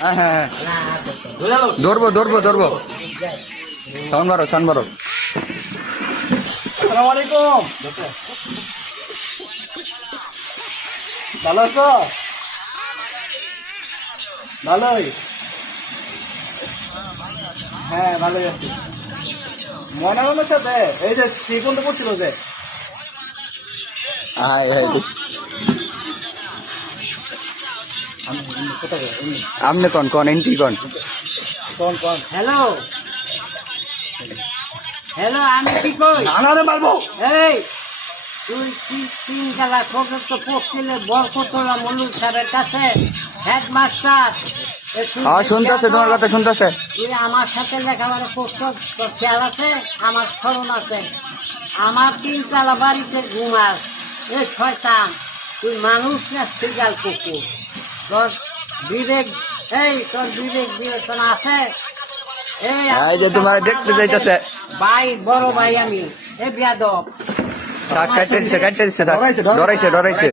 হ্যাঁ হ্যাঁ হ্যাঁ ধরবো ধরবো ধরবো সাউন্ড বারো সাউন্ড বারো। আসসালামু আলাইকুম। ভালো আছো? ভালোই। হ্যাঁ ভালোই আছি। ময়নার সাথে এই যে থ্রি পর্যন্ত পড়ছিল যে হাই হাই কোথায় আমনে কোন কোন এন্ট্রি কোন কোন কোন হ্যালো হ্যালো, আমি কি কই? নানারে মারবো। এই তুই তিন খেলা পর্যন্ত পড়ছিলে বরকতলা মল্লুর সাহেবের কাছে হেডমাস্টার। হ্যাঁ শুনতেছে তোমার কথা শুনতেছে। তুই আমার সাথে লেখাপড়া করছ, তোর খেয়াল আছে? আমার স্মরণ আছে। আমার তিনতলা বাড়িতে ঘুমাস। এ শয়তান, তুই মানুষ না সিগাল কুকুর? তোর বিবেক, তোর বিবেক বিবেচনা আছে? এই যে তোমার দেখতে যাইতেছে ভাই, বড় ভাই আমি। এ বিয়াদব। কাটতে দিচ্ছে ডরাইছে ডরাইছে।